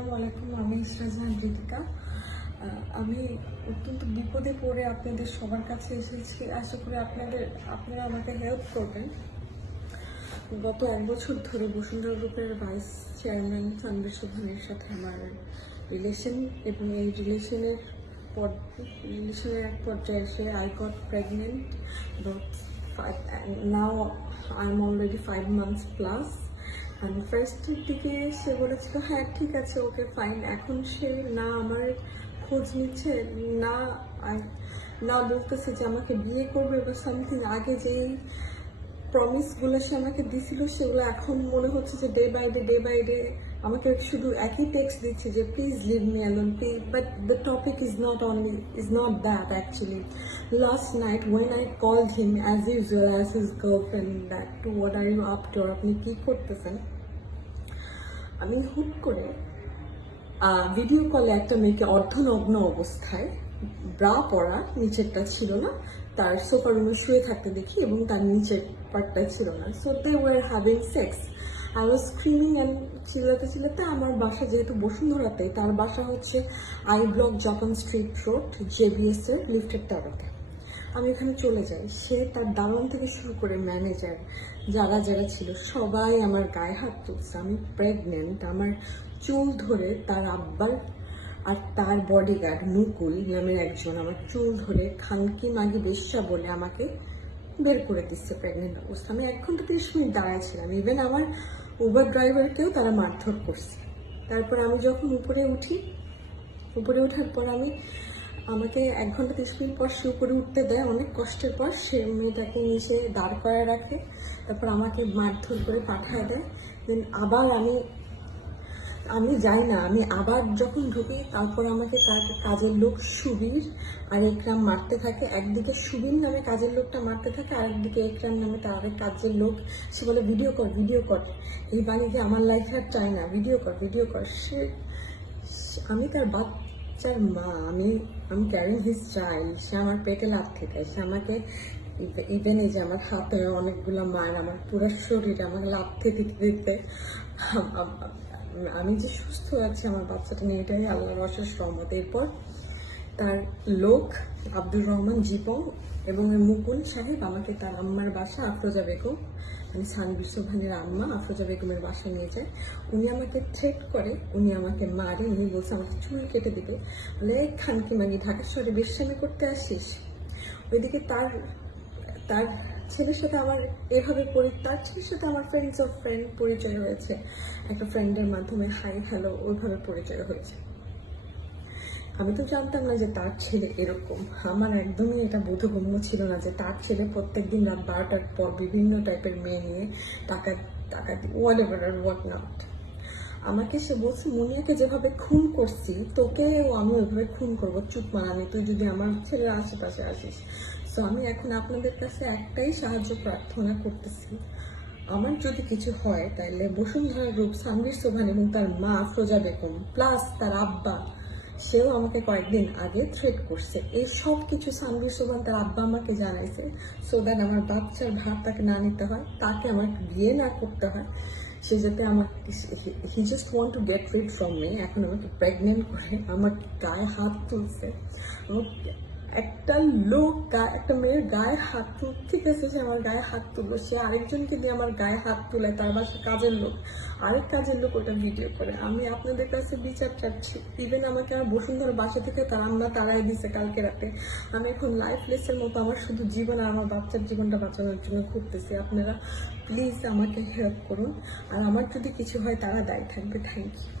আসসালামু আলাইকুম আমি ইসরাজাহান আহ, আমি অত্যন্ত বিপদে পড়ে আপনাদের সবার কাছে এসেছি। আশা করি আপনাদের আপনারা আমাকে হেল্প করবেন। গত এক বছর ধরে বসুন্ধরা গ্রুপের ভাইস চেয়ারম্যান তানবীর সুভানের সাথে আমার রিলেশন এবং এই রিলেশনের পর রিলেশনের এক পর্যায়ে এসে I got pregnant now I am already five months plus আমি ফার্স্টের দিকে সে বলেছিল হ্যাঁ ঠিক আছে, ওকে ফাইন এখন সে না আমার খোঁজ নিচ্ছে, না না বলতেছে যে আমাকে বিয়ে করবে বা সামথিং আগে যেই প্রমিসগুলো সে আমাকে দিছিল, সেগুলো এখন মনে হচ্ছে যে day by day day by day আমাকে শুধু একই টেক্সট দিচ্ছে যে please leave me alone please but the topic is not only is not that actually last night when I call him as usual as his girlfriend that too what are you up to আপনি কী করতেছেন? আমি হুট করে video কলে একটা মেয়েকে অর্ধনগ্ন অবস্থায় ব্রা পরা, নিচেরটা ছিল না, তার সোফা রুমে শুয়ে থাকতে দেখি এবং তার নিচের পার্টটা ছিল না। So they were having sex I was and চিল্লাতে চিল্লাতে আমার বাসা যেহেতু বসুন্ধরাতে, তার বাসা হচ্ছে I block Japan street road JBS এর লিফটের তেরোতে আমি ওখানে চলে যাই। সে তার দালান থেকে শুরু করে ম্যানেজার যারা যারা ছিল, সবাই আমার গায়ে হাত তুলছে। আমি প্রেগনেন্ট আমার চুল ধরে তার আব্বার আর তার বডিগার্ড মুকুল নামের একজন আমার চুল ধরে খানকি মাগি বেশ্যা বলে আমাকে বের করে দিচ্ছে প্রেগনেন্ট অবস্থা। আমি এক ঘণ্টা তিরিশ মিনিট দাঁড়ায় ছিলাম ইভেন আমার উবার ড্রাইভারকেও তারা মারধর করছে। তারপর আমি যখন উপরে উঠি, উপরে ওঠার পর আমি, আমাকে এক ঘণ্টা তিরিশ মিনিট পর সে উপরে উঠতে দেয়। অনেক কষ্টের পর সে মেয়েটাকে নিচে দাঁড় করায় রাখে। তারপর আমাকে মারধর করে পাঠায় দেয়। দেন আবার আমি আমি যাই না, আমি আবার যখন ঢুকি, তারপর আমাকে তার কাজের লোক সুবীর আর একরাম মারতে থাকে। একদিকে সুবীর নামে কাজের লোকটা মারতে থাকে আর একদিকে একরাম নামে তার আরেক কাজের লোক। সে বলে, ভিডিও কর ভিডিও কর। এই বাড়িতে আমার লাইফে আর চাই না, ভিডিও কর ভিডিও কর। সে, আমি তার বাচ্চার মা, আমি আমি ক্যারিং হিজ চাইল্ড সে আমার পেটে লাথি দেয় সে আমাকে ইভেন এই যে আমার হাতে অনেকগুলো মার, আমার পুরো শরীরে আমাকে লাথি দিতে। দিতে আম- যে সুস্থ আছি, আমার বাচ্চাটা নিয়ে এটাই আল্লাহর অশেষ রহমত এরপর তার লোক আব্দুর রহমান জীবন এবং মুকুল সাহেব আমাকে তার আম্মার বাসা আফরোজা বেগম মানে সানবির সোভানের আম্মা আফরোজা বেগমের বাসা নিয়ে যায়। উনি আমাকে থ্রেট করে, উনি আমাকে মারে, উনি বলছে, আমাকে চুল কেটে দিবে। বলে, "এই খানকি মাগি ঢাকা শহরে করতে আসিস? ওইদিকে তার তার ছেলের সাথে আমার এভাবে পরি, তার ছেলের সাথে আমার ফ্রেন্ডস অফ ফ্রেন্ড পরিচয় হয়েছে। একটা ফ্রেন্ডের মাধ্যমে হাই হ্যালো ওইভাবে পরিচয় হয়েছে। আমি তো জানতাম না যে তার ছেলে এরকম। আমার একদমই এটা বোধগম্য ছিল না যে তার ছেলে প্রত্যেক দিন রাত বারোটার পর বিভিন্ন টাইপের মেয়ে নিয়ে টাকা টাকা ওয়াট এভার হোয়াট নট আমাকে সে বলছে, মুনিয়াকে যেভাবে খুন করছি, তোকেও আমি ওইভাবে খুন করব। চুপ মারানি তুই যদি আমার ছেলের আশেপাশে আসিস। সো আমি এখন আপনাদের কাছে একটাই সাহায্য প্রার্থনা করতেছি। আমার যদি কিছু হয় তাহলে বসুন্ধরা গ্রুপ সামরির সোভান এবং তার মা ফ্রোজা বেগম, প্লাস তার আব্বা, সেও আমাকে কয়েকদিন আগে থ্রেট করছে। এই সব কিছু সানভীর সোভান, তার আব্বা আমাকে জানাইছে। সো দ্যাট আমার বাচ্চার ভাত তাকে না নিতে হয়, তাকে আমার বিয়ে না করতে হয়। সে যাতে আমার he just want to get rid from me এখন আমাকে প্রেগনেন্ট করে আমার গায়ে হাত তুলছে আমাকে একটা লোক গা- একটা মেয়ের গায়ে হাত তুল ঠিক আছে, সে আমার গায়ে হাত তুললো। সে আরেকজনকে দিয়ে আমার গায়ে হাত তুলে, তার বাসা কাজের লোক। আরেক কাজের লোক ওটা ভিডিও করে। আমি আপনাদের কাছে বিচার চাচ্ছি। ইভেন আমাকে আমার বসুন্ধরা বাসা থেকে তার আমরা তারাই দিছে কালকে রাতে। আমি এখন লাইফলেসের মতো আমার শুধু জীবন আর আমার বাচ্চার জীবনটা বাঁচানোর জন্য ঘুরতেছি। আপনারা প্লিজ আমাকে হেল্প করুন। আর আমার যদি কিছু হয় তারা দায়ী থাকবে। Thank you